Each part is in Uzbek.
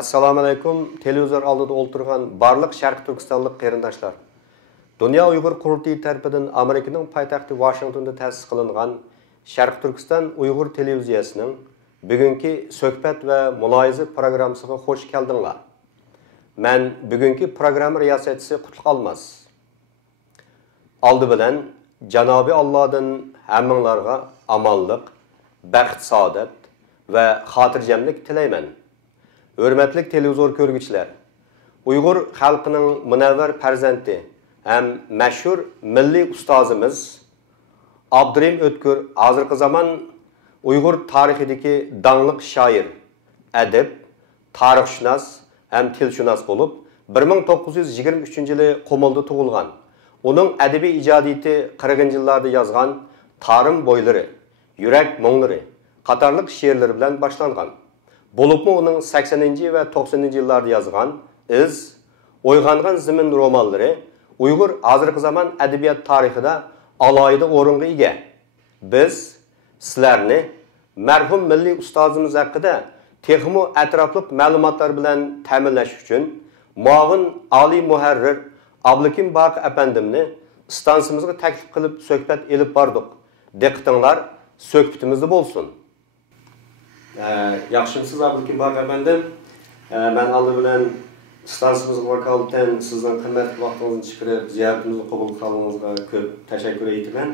Assalamu alaykum. Televizor oldida o'ltirgan barliq Sharq Turkistonlik qarindoshlar. Dünya Uyg'ur qurultiyi tarafidan Amerikaning poytaxti Washingtonda ta'sis qilingan Sharq Turkiston Uyg'ur televiziyasining bugungi suhbat va muloyiza programmasiga xush keldinglar. Men bugungi programma riyosatchisi Qutlug' Almas. Oldi bilan Janobi Allohdan hammanglarga amonlik, baxt, saodat va xotirjamlik tilayman. Hürmetlik televizor ko'rguvchilar, Uyg'ur xalqining munavvar farzandi ham mashhur milliy ustozimiz Abdurim O'tkir hozirgi zamon Uyg'ur tarixidagi dangliq shoir, adib, tarixshunos ham tilshunos bo'lib, 1923-yili Qo'molda tug'ilgan. Uning adabiy ijodiyati 40-yillarda yozgan Tarim bo'ylari, Yurak mo'nglari qatorliq she'rlari bilan boshlangan. Bo'libmi uning 80 va 90-yillarda yozgan Iz, O'yg'ongan zimin romanlari Uyg'ur hozirgi zamon adabiyot tarixida alohida o'ringa ega. Biz sizlarni marhum milliy ustozimiz haqida texmo atrofli ma'lumotlar bilan ta'minlash uchun muavin oliy muharrir Abdukim Baq apandimni stansimizga taklif qilib suhbat elib bordik. Diqqatinglar suhbatimizda bo'lsin. Yaxshimisiz Abdukim Baq apandim? Men oldi bilan stansimizga vakolatdan sizning qimmatli vaqtingizni chiqarib ziyoratimizni qabul qilganingizga ko'p tashakkur aytaman.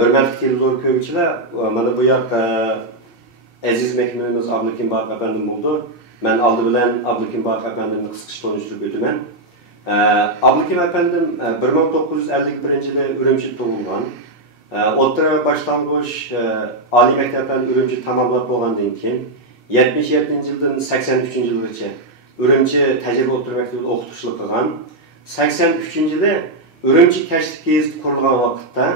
Hurmatli televizor ko'ruvchilar, mana bu yoqqa aziz mehmonimiz Abdukim Baq apandim bo'ldi. Men oldi bilan Abdukim Baq apandimni qisqacha tanishtirib o'taman. Abdukim apandim 1951-yili Urumchida tug'ilgan. O'rta boshlang'ich oliy maktabdan Urumchi tamomlab bo'lgandan keyin 77-yildan 83-yilgacha Urumchi tajriba o'rta maktabida o'qituvchilik qilgan. 83-yili Urumchi kashf gazeti qurilgan vaqtda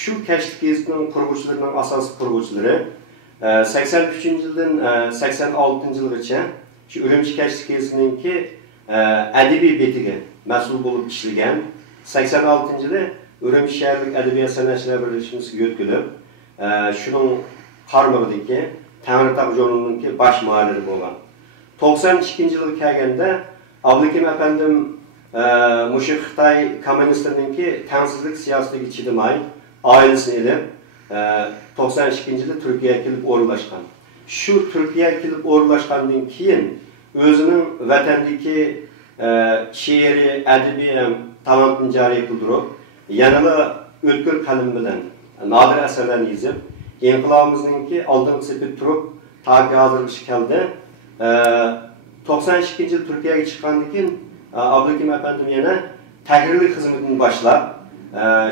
shu kashf gazetining qurg'uvchilarining asosiy qurg'uvchilari 83-yildan 86-yilgacha shu Urumchi kashf gazetininki adabiy betiga mas'ul bo'lib ishlagan. 86-yili Urumchi shaharlik adabiyot san'atchilar birlashmasiga yo'tkilib, shuning qarmog'idagi Tangritog' jurnalininki bosh muharriri bo'lgan. 92-yilga kelganda Abdukim apandim mushu Xitoy kommunistlarininki tangsizlik siyosatiga chidamay, oilasini ilib 92-yilda Turkiyaga kelib o'rnashgan. Shu Turkiyaga kelib o'rnashgandan keyin o'zining vatandagi she'ri, adabiy talantini joriy qildirib, yanada o'tkir qalam bilan nodir asarlarni yozib, inqilobimizninki oldingi sepib turib, toki hozirgacha keldi. 92-yil Turkiyaga chiqqandan keyin Abdukim apandim yana tahrirlik xizmatini boshlab,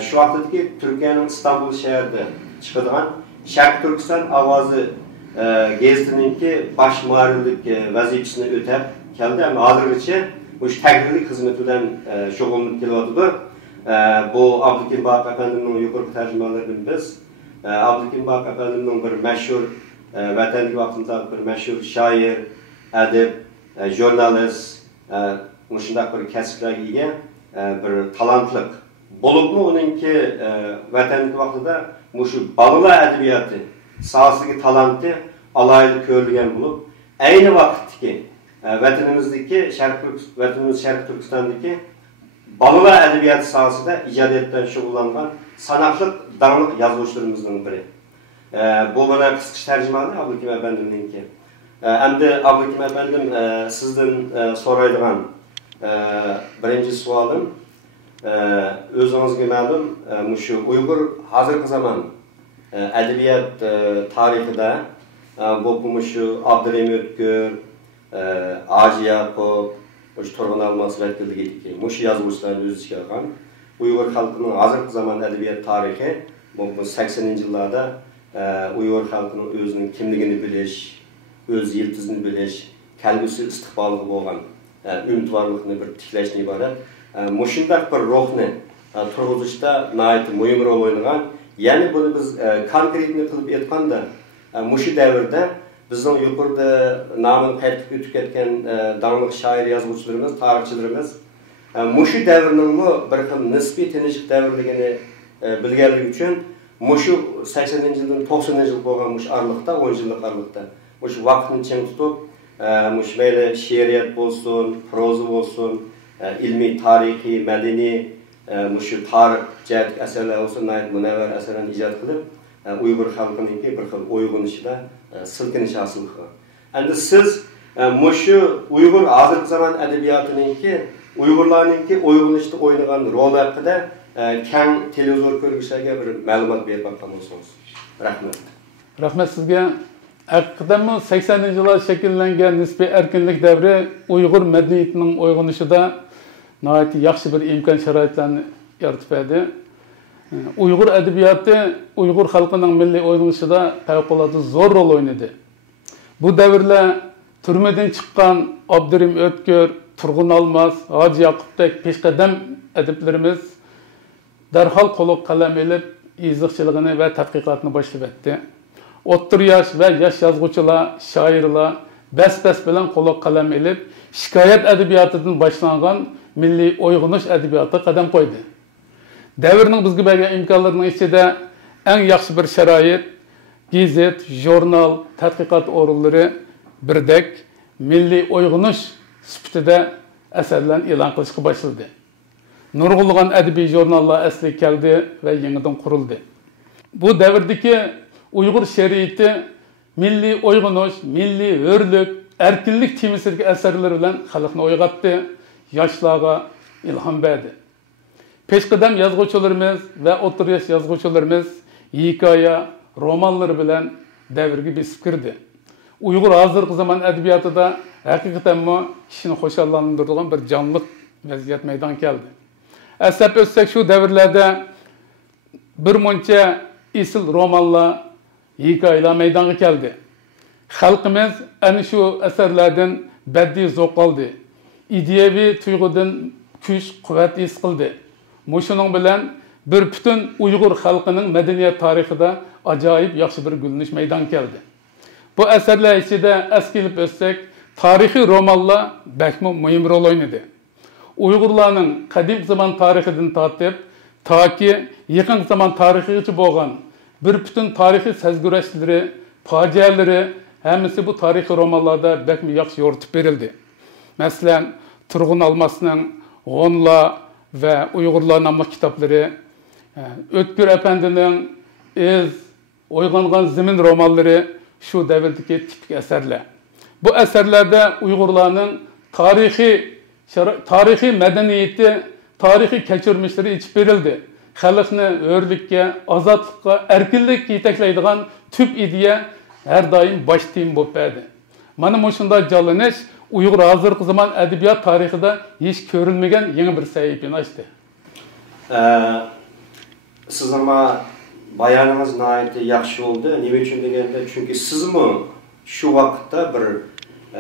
shu vaqtdagi Turkiyaning Istanbul shahrida chiqadigan Sharq Turkiston ovozi gazetininki bosh muharrirlik vazifasini o'tab keldi. Ammo hozirgacha o'sha tahrirlik xizmati bilan shug'ullanib kelyapti. Bu Abdukim Baq apandimning yuqori tarjimalaridan biz Abdukim Baq apandimning bir mashhur vatandagi vaqtimizda bir mashhur shoir, adib, jurnalist, shunday bir kasblarga ega bir talantli bo'libmi uningki vatandagi vaqtida shu bolalar adabiyoti sohasidagi talanti alohida ko'rilgan bo'lib, ayni vaqtdagi vatanimizdagi vatanimiz Sharq Turkistondagi bolalar adabiyoti sohasida ijodiyatdan shug'ullangan sanoqli dangliq yozuvchilarimizning biri. Bu mana qisqa tarjimani Abdukim apandimninki. Endi Abdukim apandim sizdan so'raydigan birinchi savolim, o'zingizga ma'lum, shu Uyg'ur hozirgi zamon adabiyot tarixida bu shu Abdurim O'tkir, Hoji Yaqub, o'sha Turg'un Almas vakilligi shu yozuvchilarni o'z ichiga olgan Uyg'ur xalqining hozirgi zamon adabiyot tarixi bu 80-yillarda Uyg'ur xalqining o'zining kimligini bilish, o'z yiltizini bilish, kelgusi istiqboliga bo'lgan umidvorlikni bir tiklashdan iborat. Mushundaq bir ruhni turg'izishda nihoyat muhim rol o'ynagan. Ya'ni buni biz konkretni qilib aytganda, mushu davrda bizning yuqorida nomini qaytib o'tib ketgan dangliq shoir yozuvchilarimiz, tarixchilarimiz mushu davrning bir xil nisbiy tinchlik davrligini bilganligi uchun mushu 80-yildan 90-yil bo'lgan mush arliqda, 10 yillik arliqda mush vaqtni cheng tutib, müşmeyli şiiriyet olsun, prozu olsun, ilmi, tarihi, medeni, müşü tarih, cəhət əsərlər olsun, nəhayət münəvvər əsərlərini icad qılıb, Uyğur xalqının bir xil uyğunuşida silkiniş hasıl qılgan. Endi siz müşü Uyğur hazırki zaman ədəbiyyatının ki, Uyğurlarının ki, uyğunuşda oynayan rol haqqında keng televizor ko'rgishlarga bir ma'lumot berib atgan bo'lsangiz. Rahmat. Rahmat sizga. Hakikaten 80'li yıllar şekillengen nispi erkinlik devri Uygur medeniyetinin uyg'unishida nəhayət yaxşı bir imkan şəraitlərini yaratıb verdi. Uygur edebiyatı Uygur halkının milli uyg'unishida fevkalade zor rol oynadı. Bu devirle türmeden çıkan Abdurrahim Ötkör, Turgun Almaz, Hacı Yakup'taki peşqadam ediplerimiz derhal qoluk kalem elib izliqçılığını ve tədqiqatını başlayıb etdi. O'ttir yosh ve yaş yazgıçılar, şairlar bes bilen qoluk kalem elib şikayet edebiyatından başlangan milli uyg'unish edebiyatı qadam koydu. Devirning bizga bergan imkonlarining ichida eng yaxshi bir sharoit gazet, jurnal, tadqiqot o'rinlari birdek milli uyg'unish sifatida asarlarni e'lon qilishga boshladi. Nurg'ulg'an adabiy jurnallar asli keldi ve yeniden kuruldu. Bu devirdeki Uygur şeriati milli uyg'unish, milli hürlük, erkinlik temisidagi eserleri bilen xalqni uyg'otdi, yoshlarga ilhom berdi. Peşqadam yazgıçılarımız ve o'rta yosh yazgıçılarımız hikoya, romanları bilen devirge besib kirdi. Uygur hazırki zaman edebiyatida hakikaten kishini xo'shallantiradigan bir canlılık vaziyat meydan keldi. Esep özsek şu devirlerde bir muncha isil romanlar, hikoyalar meydana keldi. Xalqimiz ana shu asarlardan badiiy zavq oldi. İdeaviy tuyg'udan kuch, quvvat his qildi. Mushuning bilan bir butun Uyg'ur xalqining madaniyat tarixida ajoyib yaxshi bir gulnish meydon keldi. Bu asarlar ichida eskilib o'tsak, tarixiy romanlar bakmo muhim rol o'ynadi. Uyg'urlarning qadim zaman tarixidan tortib, toki yaqin zaman tarixigacha bo'lgan bir butun tarixiy sezgurashlari, fojialari hammasi bu tarixiy romanlarda bakmo yaxshi yoritib berildi. Masalan, Turgun Almasning G'onlar ve Uyg'urlar nomli kitoblari, Ötkür Efendining Ez, Uyg'ongan Zimin romanları şu devirdeki tipik eserler. Bu eserlerde Uyg'urlarning tarixiy medeniyeti, tarixiy kechirmishlari içib berildi. Xalqni hurlikka, ozodlikka, erkinlikka yetaklaydigan tüp ideya her daim baş tiyim bo'lib berdi. Mana shunday jonlanish Uygur hazırki zaman edebiyat tarixida hiç ko'rilmagan yeni bir sahifani açtı. Siz ama bayanınız nəhayət yaxşı oldu. Nima uchun deganda, çünkü siz mi şu vaqtda bir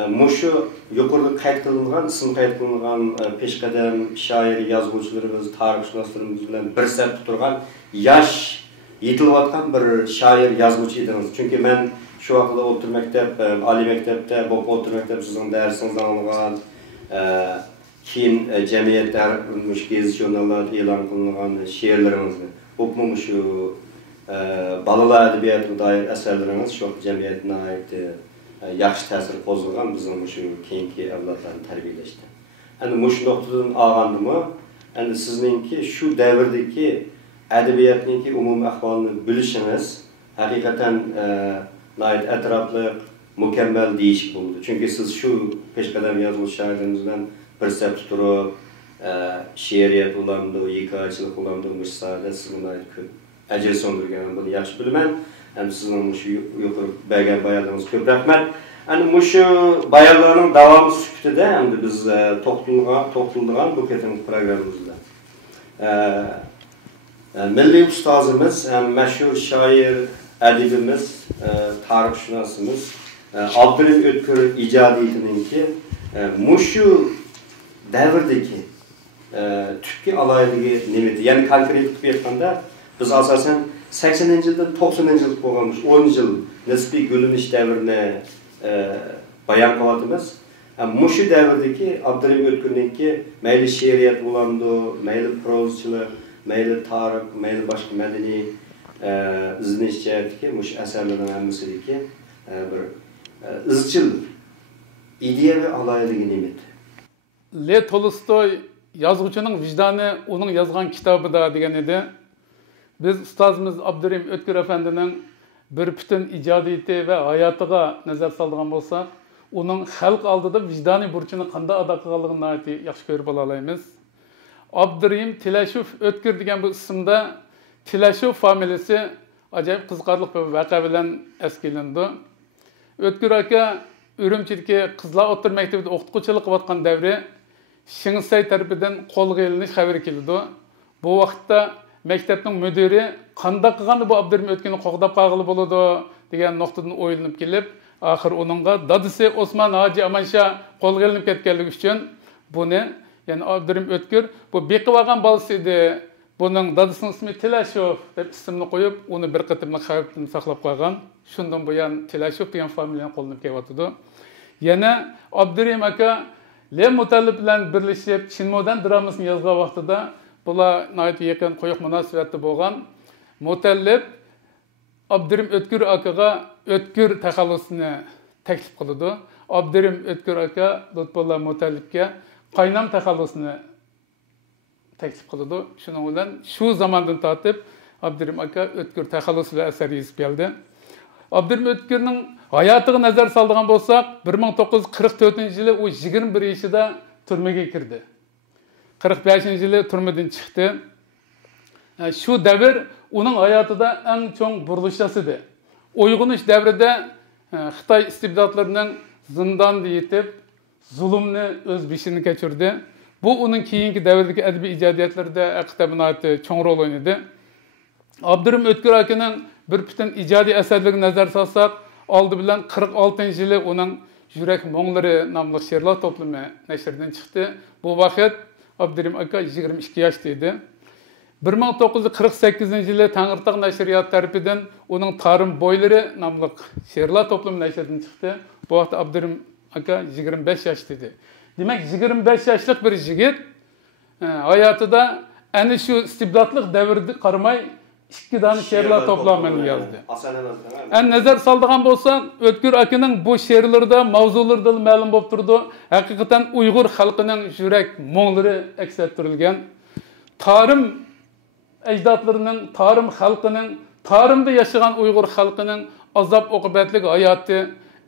muşu yuqorida qayd qilingan, ism qayd qilingan peshqadam shoir, yozuvchilarimiz, tarixshunoslarimiz bilan bir safda turgan yosh yetilayotgan bir shoir, yozuvchi edingiz. Çünkü men şu vaqtda o'rta maktab, oliy maktabda, o'rta maktab sizning darsingizni olgan, keyin jamiyatda gazet jurnallarda e'lon qilingan she'rlaringizni, o'pma shu balalar adabiyatiga doir asarlaringiz shu jamiyatga oid yaxshi ta'sir qo'zg'agan bizning shu keyingi avlodlarni tarbiyalashdi. Endi shu nuqtadan olgandimi, endi sizningki shu davrdagi adabiyotning umumiy ahvolini bilishingiz haqiqatan etraflı, mükemmel değişik buldu. Çünkü siz şu peşqadam yazılmış şairlerimizden bir sept tutup, şiiriyet ulandı, hikayecilik ulandı, müsaade sizin ait köp ecel sondurgan bunu yaxshi bilaman. Hem sizin şu yuqori bergan bayanlarınız köp rahmat. Yani şu bayanlarning davomı süpütüde hem de biz to'xtalgan bu ketin programımızda. Milli ustozimiz, meşhur şair, edibimiz, tarixshunosimiz Abdurrahim Ötkör ijodiyatininki mushu davrdagi tükki alayligi nimeti. Yani konkret qilib aytganda biz asosan 80-yildan 90-yil bo'lgan 10 yil nisbiy gulinish davrini bayon qilyapmiz. Mushu davrdagi Abdurrahim Ötkörninki mayli she'riyat bo'landi, mayli prozchilik, mayli tarix, mayli boshqa madaniy izlenişçiyatki, muş eserlerden emmisideki bir izchil ideyaviy aloyligi nima edi? Le Tolstoy yazgıcının vicdanı onun yazgan kitabıda degan edi. Biz ustozimiz Abdurim O'tkir efendinin bir bütün ijodiyati ve hayotiga nazar solgan bolsak, onun xalq oldida vijdoniy burchini qanday ado qilganligini yaxshi ko'rib olamiz. Abdurim Tilashov O'tkir degan bu ismda Tilashov familiyasi ajoyib qiziqarli bir voqea bilan eslandi. O'tkir aka Urumchidagi qizlar o'rta maktabida o'qituvchilik qilayotgan davri Shingsay tarafidan qo'lga ilinish xabari keldi. Bu vaqtda maktabning müdiri qanday qilganda bu Abdurim O'tkirni qo'g'dab qolg'ili bo'ladi degan nuqtadan o'ylanib kelib, axir uningga dadisi Osman Hoji Amansha qo'lga ilinib ketganligi uchun buni, ya'ni Abdurim O'tkir bu beqib olgan bolasi edi. Buning dadisining ismi Tilashov deb ismini qo'yib, uni bir qatimli xavfdan saqlab qo'ygan. Shundan buyon Tilashov degan familiyani qo'llanib kelyapti. Yana Abdurim aka Le Mutallib bilan birlashib Chinmodan dramasini yozgan vaqtida bular nihoyat yaqin qo'yiq munosabatda bo'lgan. Mutallib Abdurim O'tkir akaga O'tkir taxallusini taklif qildi. Abdurim O'tkir aka Lutfullo Mutallibga qaynam taxallusini taklif qildi. Shuning bilan shu zamondan tortib Abdurim aka O'tkir taxallusi bilan asar yozib keldi. Abdurim O'tkirning hayotiga nazar solgan bo'lsak, 1944-yili u 21 yoshida turmaga kirdi. 45-yili turmadan chiqdi. Shu davr uning hayotida eng cho'ng burilish edi. Uyg'unish davrida Xitoy istibdodlarining zindonda yetib, zulmni o'z beshini kechirdi. Bu uning keyingi davrdagi adabiy ijodiyatlarida haqiqatan cho'ng rol o'ynadi. Abdurim O'tkir akaning bir bütün ijodiy asarlariga nazar solsak, oldi bilan 46-yili uning Yurak Mo'nglari nomli she'rlar to'plami nashrdan chiqdi. Bu vaqt Abdurim aka 22 yoshda edi. 1948-yili Tangirtaq nashriyat tarafidan uning Tarim Bo'ylari nomli she'rlar to'plami nashrdan chiqdi. Bu vaqt Abdurim aka 25 yoshda edi. Demak, 25 yoshlik bir yigit hayotida ana shu istibdodlik davrda qaramay ikki dona she'rlar to'plamini yozdi. Nazar soldigan bo'lsak, O'tkir akaning bu she'rlarida mavzularida ma'lum bo'lib turdi. Haqiqatan Uyg'ur xalqining yurak mo'nglari aks ettirilgan. Tarim ajdodlarining, Tarim xalqining, Tarimda yashagan Uyg'ur xalqining azob oqibatlik hayoti,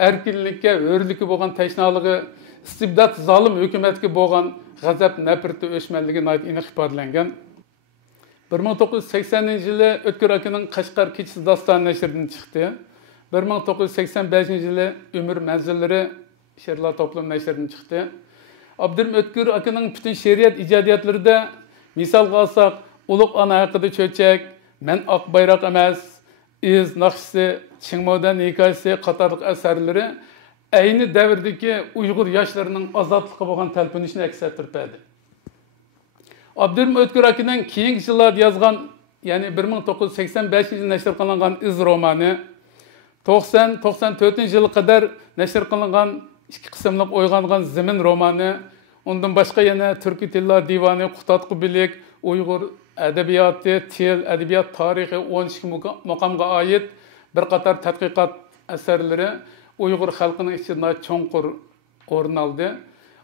erkinlikka, hurlikka bo'lgan tashnaligi, istibdod zolim hukumatga bo'lgan g'azab, nafrati, o'chmanligi aniq ifodalangan. 1980-yili O'tkir akaning Qashqar kechasi dostoni nashrdan chiqdi. 1985-yili Umr manzillari she'rlar to'plami nashrdan chiqdi. Abdurim O'tkir akaning butun she'riyat ijodiyatlarida misolga olsak, Ulug' ona haqida cho'chak, Men oq bayroq emas, Iz naqshisi, Chingmodan hikoyasi qatorliq asarlari ayni davrdagi Uyg'ur yoshlarining ozodlikka bo'lgan talpinishini aks ettirdi. Abdurim O'tkir akaning keyingi yillarda yozgan, ya'ni 1985-yilda nashr qilingan Iz romani, 90-94-yilga qadar nashr qilingan ikki qismliq O'yg'ongan Zimin romani, undan boshqa yana Turkiy tillar divoni, Qutatqu bilik, Uyg'ur adabiyoti, til, adabiyot tarixi 12 maqomga oid bir qator tadqiqot asarlari Uyg'ur xalqining ichida cho'nqur o'rin oldi.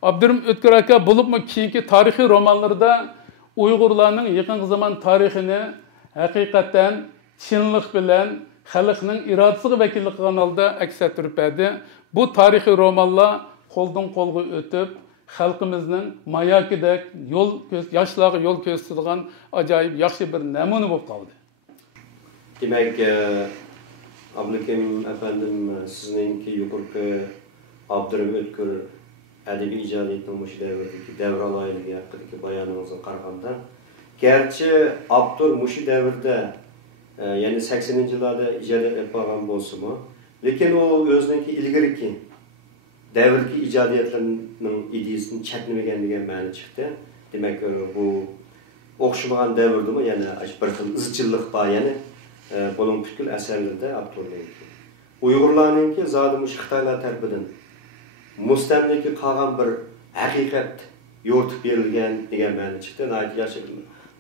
Abdurim O'tkir aka bo'libmi keyingi tarixiy romanlarida Uyg'urlarning yaqin zaman tarixini haqiqatan chinlik bilan xalqning irodasiga vakillik qilgan holda aks ettirib, bu tarixiy romanlar qo'ldan qo'lga o'tib, xalqimizning mayakidek yoshlarga yo'l ko'rsatadigan ajoyib yaxshi bir namuna bo'lib qoldi. Demak, Abdukim efendim sizningki yuqorqi Abdurim O'tkir adabiy ijodiyatning mush davrdagi davralayiligi haqidagi bayoningizga qaraganda, garchi Abdur mush davrda, ya'ni 80-yillarda ijodiyat qilib qolgan bo'lsa-mu, lekin u o'ziningki ilgariki davrki ijodiyatlarning ideyasini chaqnamagan degan ma'no chiqdi. Demak, bu o'xshamagan davrdimi, ya'ni bir xil izchillik bor, ya'ni buning butkul asarlarda Abdurniki. Uyg'urlarningki zodimush Xitoylar tarafidan mustamlika qolgan bir haqiqat yo'rtib berilgan degan ma'no chiqdi. Nihoyat yaxshi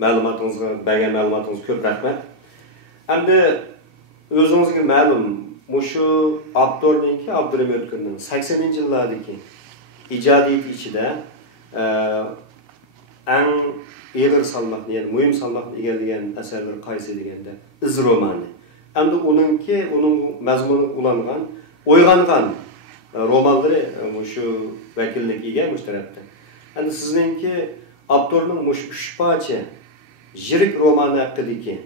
ma'lumotingizga, bergan ma'lumotingiz ko'p rahmat. Endi o'zingizga ma'lum, mushu Abdurim O'tkirning 80-yillardagi ijodiyati ichida eng ig'ir salmoqni, ya'ni muhim salmoqni egallagan asarlar qaysi deganda iz romani. Endi uning mazmuni ulangan, o'yg'angan romanlari shu vakillik ega mushtarafda. Endi sizningki avtorning mush 3 parcha yirik romani haqidagi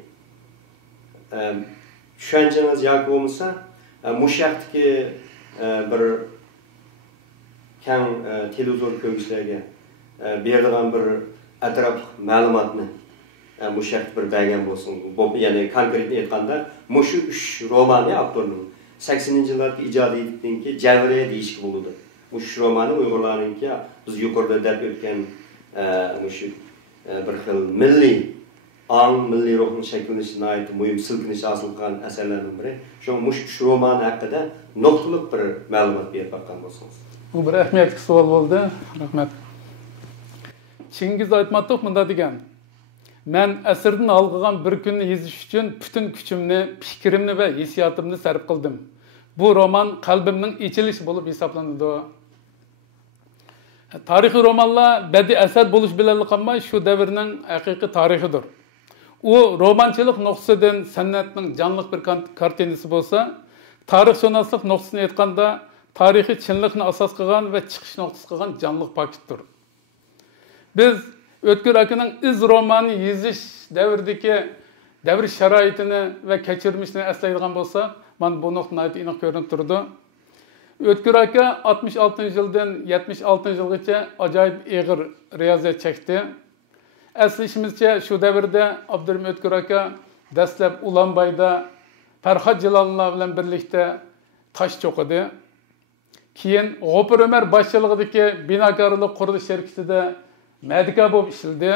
tushanchangiz yoki bo'lmasa mush haqdagi bir keng televizor ko'rgishlarga berilgan bir atrofli ma'lumotni mush haqda bir bergan bo'lsin. Ya'ni konkret aytganda mush 3 romani avtorning 80-yillardagi ijodiyatninki javriya deyishga bo'ladi. Mush romani Uyg'urlarninki biz yuqorida deb o'tgan mush bir xil milliy milliy ruhning shakllanishina oid muhim silkinish hosil qilgan asarlarning biri. Shu mush 3 roman haqida nuqtaliq bir ma'lumot berib bergan bo'lsangiz. Bu bir ahamiyatli savol bo'ldi. Rahmat. Chingiz Aytmatov bunda degan: "Men asrdan alg'an bir kunni yezish uchun butun kuchimni, fikrimni va hissiyotimni sarf qildim. Bu roman qalbimning ichilishi bo'lib hisoblanadi." Tarixiy romanlar badiiy asar bo'lish bilan qolmay, shu davrning haqiqiy tarixidir. U romanchilik nuqtasidan san'atning jonliq bir kartinasi bo'lsa, tarixshunoslik nuqtasini aytganda tarixiy chinlikni asos qilgan va chiqish nuqtasi qilgan jonliq paketdir. Biz O'tkir akaning iz romani yezish davridagi davr sharoitini va kechirmishini eslaydigan bo'lsa, mana bu nuqta aniq ko'rinib turdi. O'tkir aka 66-yildan 76-yilgacha ajoyib ig'ir riyozat chekdi. Eslashimizcha shu davrda Abdurim O'tkir aka dastlab Ulanbayda Farhod Jalolulloh bilan birlikda tosh cho'qidi. Keyin G'ofur Umar boshchiligidagi binokorlik qurilish shirkatida madika bo'lib ishladi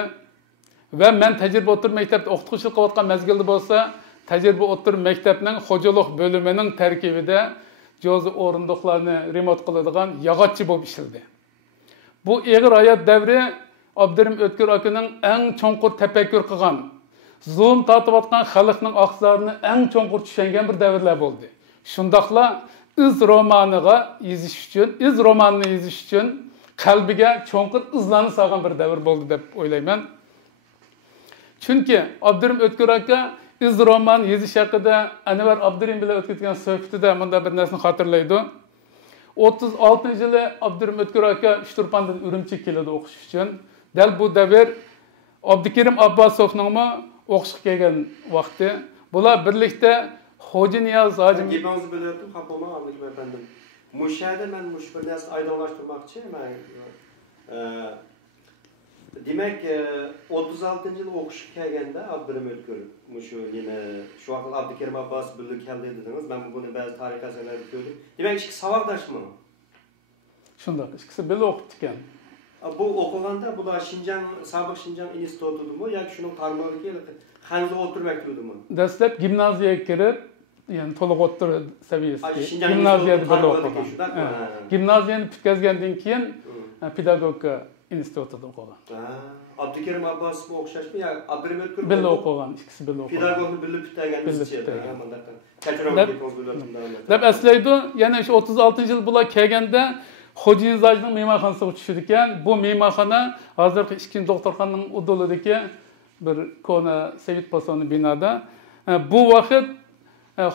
va men tajriba o'tir maktabda o'qituvchilik qilayotgan mezgilda bo'lsa, tajriba o'tir maktabning xo'jalik bo'limining tarkibida jo'zi o'rindiqlarni remont qiladigan yog'ochchi bo'lib ishladi. Bu ig'ir hayot davri Abdurim O'tkir akaning eng cho'nqur tafakkur qilgan, zo'm tortayotgan xalqning oqlarini eng cho'nqur tushungan bir davrlar bo'ldi. Shundaqla iz romanini yezish uchun qalbiga cho'nqur izlarni solgan bir davr bo'ldi deb o'ylayman. Chunki Abdurim O'tkir aka iz roman yezish haqida Anvar Abdurim bilan o'tkazgan suhbatida bunda bir narsani xotirlaydi. 36-yili Abdurim O'tkir aka Shturpandan Urumchi keladi o'qish uchun. Dal bu davr Abdukerim Abbosovning o'qishga kelgan vaqti. Bular birlikda Xo'ja Niyoz hojim gapingizni bilyaptim, xafa bo'lmang efendim. Mushada men mush bir narsa aydınlaştırmoqchi. Demak, 36-yil o'qishga kelganda Abdurim O'tkir mushu yine shu vaqt Abdukerim Abbos birga keldi dedingiz. Men buni ba'zi tarix asarlarida ko'rdim. Demak, ikki savodashmi? Shundoq, ikkisi birga o'qib ekan. Bu o'qiganda bular sobiq Shinjang institutidimi yoki shuning tarmog'iga Xanzo o'tirmoqdimi? Dastlab gimnaziyaga kirib, yani to'liq o'tir saviyasida gimnaziyada birga o'qigan. Gimnaziyani bitkazgandan keyin pedagogika institutida o'qigan. Abdukerim Abbosov o'xshashmi yoki Abdurim O'tkir birga o'qigan, ikkisi birga o'qigan. Pedagogni birga bitkazganingizcha. Deb eslaydi, yana shu 36-yil bular kelganda Xo'ja Nizojning mehmonxonasiga tushdi ekan. Bu mehmonxona hozirgi 2-doktorxonaning udulidagi bir kona Sovet posoni binoda. Bu vaqt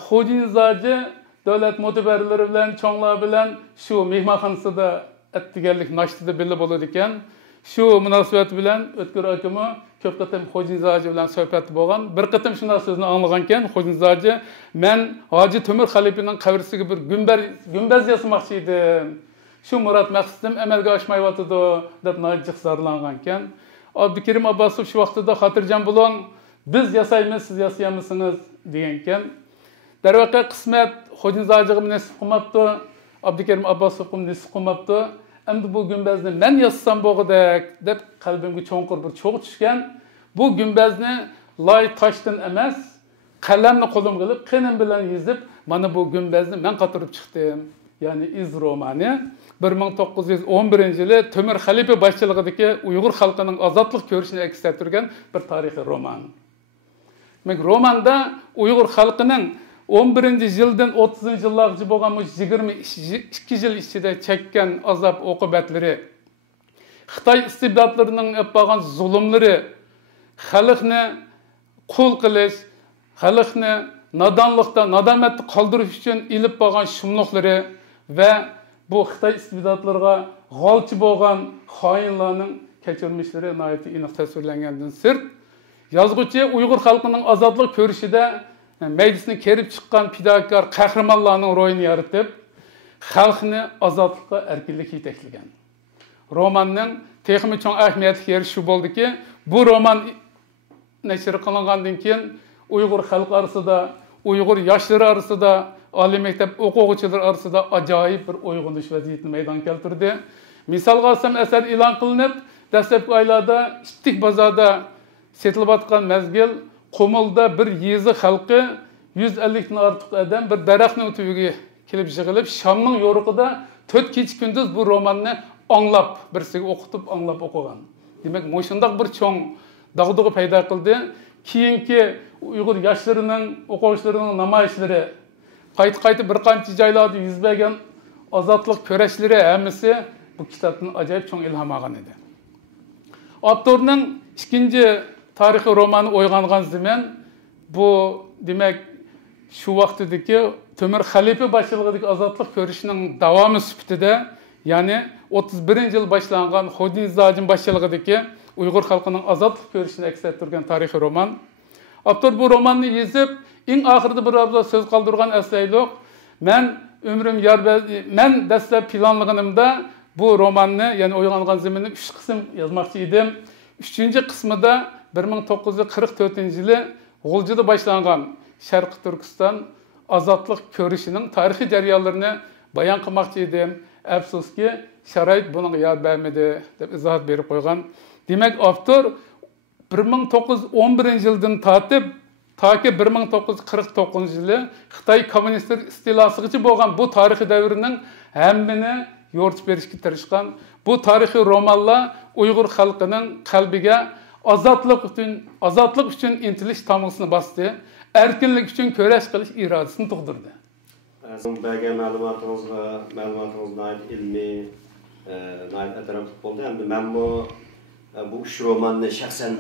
Xo'ja Nizoji davlat mo'tabarlari bilan, cho'nglar bilan shu mehmonxonasida attiganlik nashtida birga bo'ladi ekan. Shu munosabat bilan O'tkir akami ko'p qatim Xo'ja Nizoji bilan suhbat bo'lgan. Bir qatim shunday so'zni anglagan ekan, Xo'ja Nizoji, "Men Hoji Temur xalifaning qabrisiga bir gumbaz yasamoqchi edim. Shu murod maqsadim amalga oshmayotdi" deb nojiq zarlangan ekan. Abdukerim Abbosov shu vaqtida xotirjam bo'ling, biz yasaymiz, siz yasayamisiz degan ekan. Darvaqa qismat Xo'ja Nizojiga nasib qilmabdi, Abdukerim Abbosovga nasib qilmabdi. Endi bu gumbazni men yassam bo'g'idek deb qalbimga cho'nqur bir cho'g' tushgan. Bu gumbazni loy toshdan emas, qalamni qo'limga olib, qinim bilan yozib, mana bu gumbazni men qatirib chiqdim. Ya'ni iz romani 1911-yili Temur xalifa boshchiligidagi Uyg'ur xalqining ozodlik ko'rishini aks ettirgan bir tarixiy roman. Romanda Uyg'ur xalqining 11 yildan 30 yillargacha bo'lgan 22 yil ichida chekkan azob oqibatlari, Xitoy istibdodlarining yapgan zulmlari, xalqni qul qilish, xalqni nodonlikda, nadomatda qoldirish uchun ilib bo'lgan shumliqlari va bu Xitoy istibdodlariga g'olchi bo'lgan xoinlarning kechirmishlari nihoyatda aniq tasvirlangandan sirt, yozuvchi Uyg'ur xalqining ozodlik ko'rishida meclisini kerib chiqqan fidokor qahramonlarning ro'yini yaratib, xalqni ozodlikka erkinlikka yetaklagan. Romanning texmi cho'ng ahamiyatli yeri shu bo'ldiki, bu roman nashr qilingandan keyin Uyg'ur xalqi orasida, Uyg'ur yoshlari orasida, oliy maktab o'quvchilari orasida ajoyib bir uyg'unish vaziyatini maydonga keltirdi. Misolga olsam, asar e'lon qilinib, dastlabki oylarda ittik bozorda setilayotgan mezgil Qumulda bir yezi xalqi 150 dan ortiq odam bir daraxtning tubiga kelib yig'ilib, Shamning yo'riqida 4 kecha kunduz bu romanni anglab, birsiga o'qitib, anglab o'qigan. Demak, mo'shundoq bir cho'ng dag'dug'i paydo qildi. Keyingi Uyg'ur yoshlarining, o'quvchilarining namoyishlari, qayta bir qancha joylarda yuz bergan ozodlik kurashlari hammasi bu kitobdan ajoyib cho'ng ilhom olgan edi. Avtorning ikkinchi tarixiy romani o'yg'ongan zaman bu demak shu vaqtdagi Temur xalifa boshchiligidagi ozodlik ko'rishning davomi sifatida, ya'ni 31-yil boshlangan Xodinzojin boshchiligidagi Uyg'ur xalqining ozodlik ko'rishini aks ettirgan tarixiy roman. Avtor bu romanni yozib, eng oxirida bir abza so'z qoldirgan aslaylik. Men dastlab planlaganimda bu romanni, ya'ni o'yg'ongan zamanni 3 qism yozmoqchi edim. 3-qismida 1944-yili G'uljida boshlangan Sharqi Turkiston ozodlik ko'rishining tarixiy jarayonlarini bayon qilmoqchi edim. Afsuski, sharoit bunga yor bermadi deb izoh berib qo'ygan. Demak, avtor 1911-yildan tortib toki 1949-yili Xitoy kommunistlar istilosigacha bo'lgan bu tarixiy davrning hammini yo'ritib berishga tirishgan. Bu tarixiy romanlar Uyg'ur xalqining qalbiga ozodlik uchun intilish tamg'isini bosdi, erkinlik uchun kurash qilish irodasini tug'dirdi. Bergen ma'lumotingizga ilmiy, atrofli bo'ldi. Endi men bu shu romanni shaxsan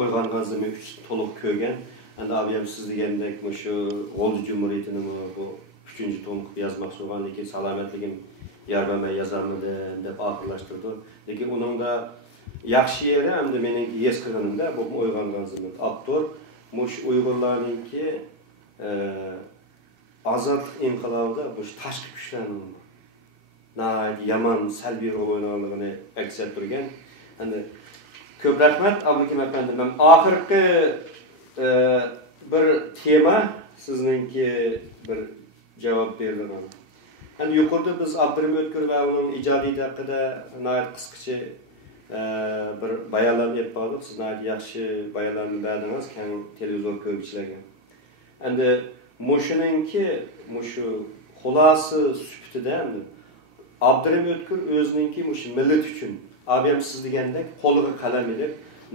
o'yg'ongan zaman to'liq ko'rgan. Endi abiyam siz degandek shu G'o'lji Jumuriyatining bu 3-tomni yozmoqchi bo'lgan, lekin salomatligim yor bermay yozarmidi deb oxirlashtirdi. Lekin uningda yaxshi yeri endi mening es qilganimda bu o'yg'ongan zaman avtor mush Uyg'urlarningki ozodlik inqilobida bu tashqi kuchlarning yomon salbiy rol o'ynaganligini aks ettirgan. Endi ko'p rahmat Abdukim efendim. Men oxirgi bir tema sizningki bir javob berdigan. Endi yuqorida biz Abdurim O'tkir va uning ijodiy haqida nihoyat qisqacha bir bayonlar berib qoldik. Siz nihoyat yaxshi bayonlarni berdingiz keng televizor ko'ruvchilarga. Endi mushuninki mushu xulosa sifatida Abdurim O'tkir o'zininki mushu millat uchun abiyam siz degandek qo'liga qalam ilib,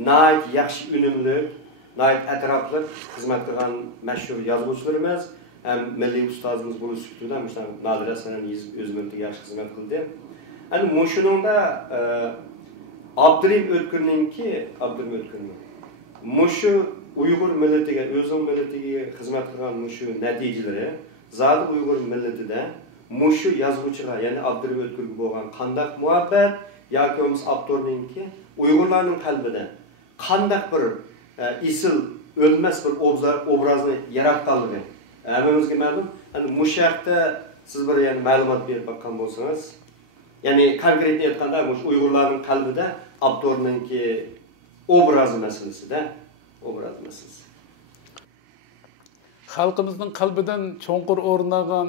nihoyat yaxshi unumli, nihoyat atrofli xizmat qilgan mashhur yozuvchilarimiz, ham milliy ustozimiz bo'lish sifatida mana madrasaning o'z millatiga yaxshi xizmat qildi. Endi mushuningda Abdurim O'tkirninki, mushu Uyg'ur millatiga, o'zining millatiga xizmat qilgan mushu natijalari zodi Uyg'ur millatida mushu yozuvchiga, ya'ni Abdurim O'tkirga bo'lgan qandaq muhabbat yoki bo'lmasa avtorninki Uyg'urlarning qalbida qandaq bir isil o'lmas bir obrazni yaratganligi hammamizga ma'lum. Endi mushu haqda siz bir yani ma'lumot berib batgan bo'lsangiz, ya'ni konkret aytganda mush Uyg'urlarning qalbida avtorninki obraz masalasida, obraz masalasi. Xalqimizning qalbidan cho'nqur o'rnagan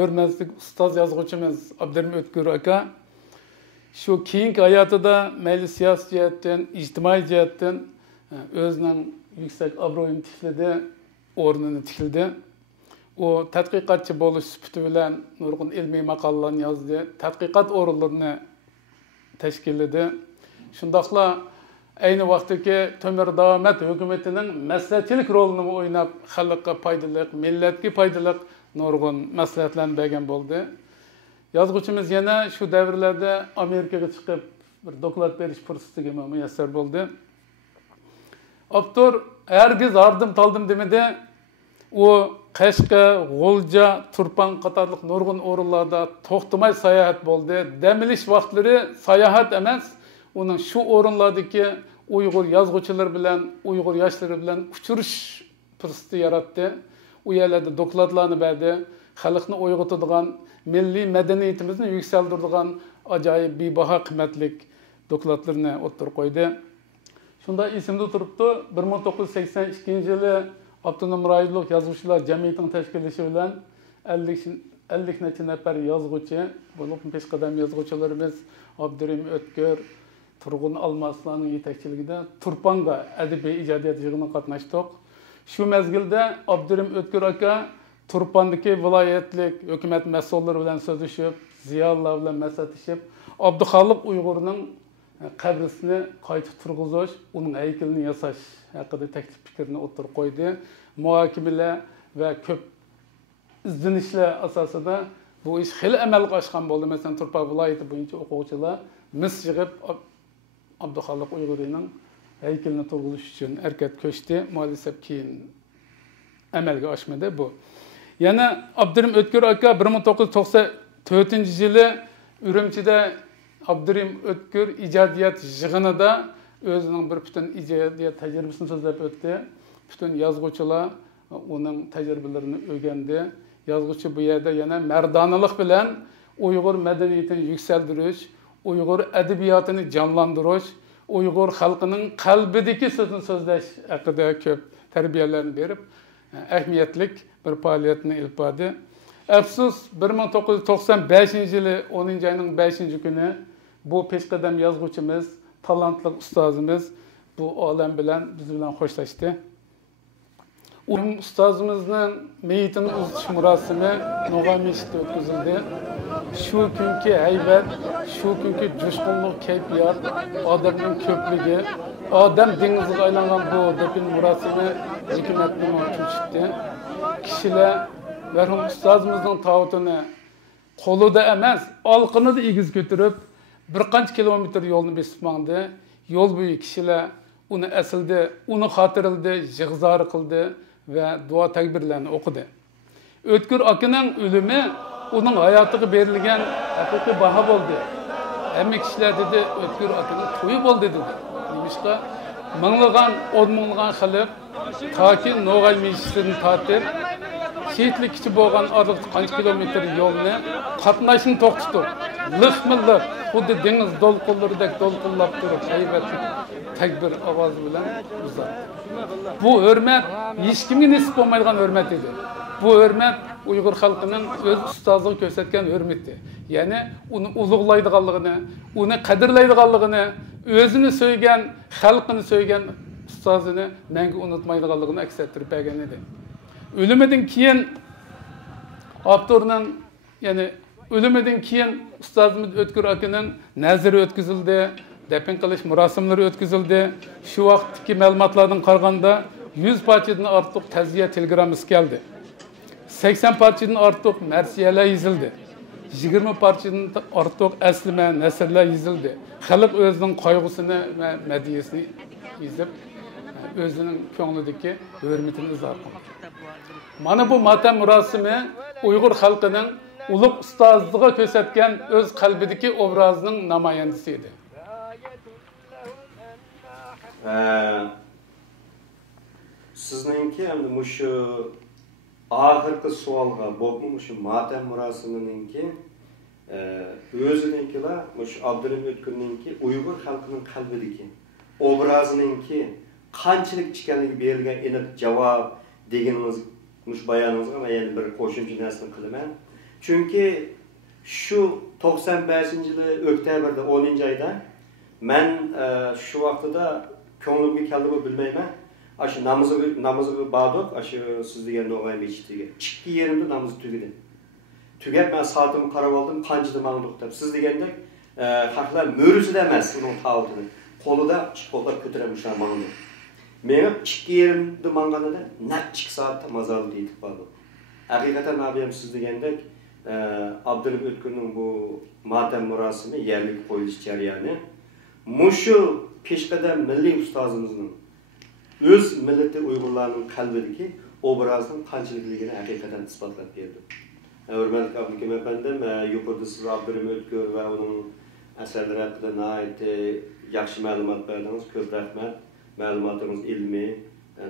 o'rmaslik ustoz yozuvchimiz Abdurim O'tkir aka shu keyingi hayotida mayli siyosiy jihatdan, ijtimoiy jihatdan o'zining yuksak obro'yini tikladi, o'rnini tikladi. U tadqiqotchi bo'lish sifati bilan nurg'un ilmiy maqolalarni yozdi, tadqiqot o'rinlarini tashkilladi. Shundaqla ayni vaqtdagi Tömür Davamet hükümetinin maslahatchilik rolini o'ynab, xalqqa foydali, millatga foydali nurg'un maslahatlarni bergan bo'ldi. Yozuvchimiz yana shu davrlarda Amerikaga chiqib bir doklad berish fursatiga muyassar bo'ldi. Avtor hergiz ardım taldım demedi. O Qashqa, G'o'lja, Turpan qatorliq nurg'un o'rinlarda to'xtamay sayohat bo'ldi. Demilish vaqtlari sayohat emas, uning shu o'rinlardagi Uyg'ur yozuvchilar bilan, Uyg'ur yoshlari bilan uchirish fursati yaratdi. U yerlarda dokladlarni berdi, xalqni uyg'otadigan, milliy madaniyatimizni yuksaltiradigan ajoyib bebaho qimmatlik dokladlarni o'ttirib qo'ydi. Shunda esimda turibdi, 1982-yili Abdunum rayonlik yozuvchilar jamiyatining tashkillashi bilan 50 necha nafar yozuvchi, bo'lib peshqadam yozuvchilarimiz Abdurim O'tkir, Turg'un Almaslarning yetakchiligida Turpanga adabiy ijodiyat yig'inida qatnashdik. Shu mezgilda Abdurim O'tkir aka Turpandagi viloyatlik hukumat mas'ullari bilan so'zlashib, ziyolilar bilan maslahatlashib, Abduxoliq Uyg'urning qabrisini qayta turg'izish, uning haykalini yasash haqida taklif fikrini o'tirib qo'ydi. Muhokamalar va ko'p izlanishlar asosida bu ish xil amalga oshgan bo'ldi. Masalan, Turpa viloyati bo'yicha o'quvchilar mis yig'ib Abduxoliq Uyg'urning haykalini turg'izish uchun harakat ko'chdi. Ma'lumot keyin amalga oshmadi bu. Yana Abdurim O'tkir aka 1994-yili Urumchida Abdurim O'tkir ijodiyat yig'inida o'zining bir butun ijodiyat tajribasini so'zlab o'tdi. Butun yozuvchilar uning tajribalarini o'rgandi. Yozuvchi bu yerda yana mardonalik bilan Uyg'ur madaniyatini yuksaltirish, Uyg'ur adabiyotini jonlantirish, Uyg'ur xalqining qalbidagi so'zni so'zlash haqida ko'p tarbiyalarni berib, ahamiyatlik bir faoliyatni ilib bordi. Afsus 1995-yili 10-oyning 5-kuni bu peshqadam yozuvchimiz, talantli ustozimiz bu olam bilan biz bilan xo'shlashdi. Ustozimizning meyitini uzatish murosimi No'g'aymeshitda o'tkazildi. Shu kunki haybat, shu kunki jo'shqinlik kayfiyat, odamning ko'pligi, odam dengiziga aylangan bu dafn murosimi hikmatni cho'chitdi. Kishilar merhum ustozimizning tavutini qo'lida emas, olqinida egiz ko'tarib, bir qancha kilometr yo'lni besib mangdi. Yo'l bo'yi kishilar uni asildi, uni xotirildi, yig'zor qildi va duo takbirlarni o'qidi. O'tkir akaning o'limi uning hayotiga berilgan haqiqiy baho bo'ldi. Hamma kishilar dedi, O'tkir akaning to'yi bo'ldi dedi. Nimishqa minglagan, o'nminglagan xalq toki No'g'aymeshitdan tortib şehitlik kichik bo'lgan orliq qancha kilometr yo'lni qatnashni to'xtatib, liq-milliq xuddi dengiz to'lqinlaridek to'lqinlab turib, haybatli takbir ovozi bilan uzatdi. Bu hurmat hech kimga nasib bo'lmaydigan hurmat edi. Bu hurmat Uyg'ur xalqining o'z ustoziga ko'rsatgan hurmati. Ya'ni uni ulug'laydiganligini, uni qadrlaydiganligini, o'zini so'ygan, xalqini so'ygan ustozini menga unutmaydiganligini aks ettirib bergan edi. Ölümeden keyin avtorning, ya'ni ölümeden keyin ustozimiz O'tkir akaning nazari o'tkazildi, dafn qilish murosimlari o'tkazildi. Shu vaqtdagi ma'lumotlardan qaraganda 100 parchadan ortiq ta'ziya telegramması keldi. 80 parchadan ortiq marsiyalar yozildi. 20 parchadan ortiq aslima nasrlar yozildi. Xalq o'zining qayg'usini va madiyasini yozib, o'zining ko'nglidagi hurmatini izhor qildi. Mana bu matam murosimi Uyg'ur xalqining ulug' ustozligiga ko'rsatgan o'z qalbidagi obrazining namoyandasi edi. Sizningki endi mushu oxirgi savolga bo'lib mushu matam murosimininki o'zininkilar mushu Abdurim O'tkirninki Uyg'ur xalqining qalbidagi obrazininki qanchalik ekanligi berilgan aniq javob deganimiz mush bayoningizga men yana bir qo'shimcha narsani qilaman. Chunki shu 95-yili oktyabrda 10-oyda men shu vaqtida ko'nglimga keldi bilmayman. Shu namozga bordik, shu siz degan No'g'aymeshitga. 2:30da namoz tugadi. Tugab men soatimni qarab oldim, qanchada mangduq deb. Siz degandek xalqlar mo'risida emas, uning tavhidi. qo'lida qo'llab ko'taramışlar mağını. Meni 2,5 mang'anida naq 2 soatda mazalda yetib qoldi. Haqiqatan nabiyam siz degandek Abdulib O'tkirning bu matam murosimi yerlik qo'yilish jarayoni mushu peshqadam milliy ustozimizning o'z millati Uyg'urlarning qalbidagi obrazning qanchalikligini haqiqatan isbotlab berdi. Hurmatli Abdukim apandim, yuqorida siz Abdulib O'tkir va uning asarlari haqida nihoyat yaxshi ma'lumot berdingiz. Ko'p rahmat. Ma'lumotingiz ilmiy,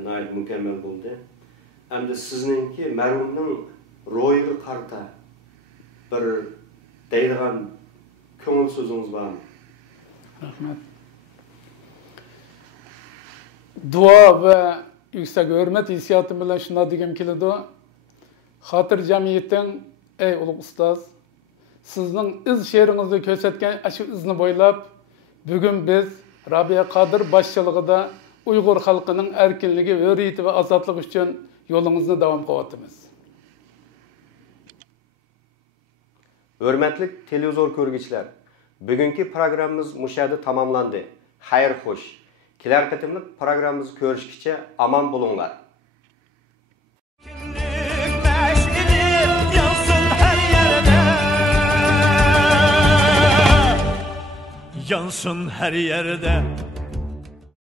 nihoyat mukammal bo'ldi. Hamda sizningki marhumning ro'yiga qarta bir deydigan ko'ngil so'zingiz bormi? Rahmat. Duo va yuksak hurmat hissiyotim bilan shunday degim keladi. Xotir jamiyating, ey ulug' ustoz, sizning iz she'ringizni ko'rsatgan shu izni bo'ylab bugun biz Rabia Qodir boshchiligida Uyg'ur xalqining erkinligi, hurriyati va ozodligi uchun yo'lingizni davom qilyapmiz. Hurmatli televizor ko'rgichlar, bugungi programmamiz mushada tamomlandi. Xayr xo'sh. Kelar qatimliq programmamizni ko'rishgacha omon bo'linglar. Yansın her yerde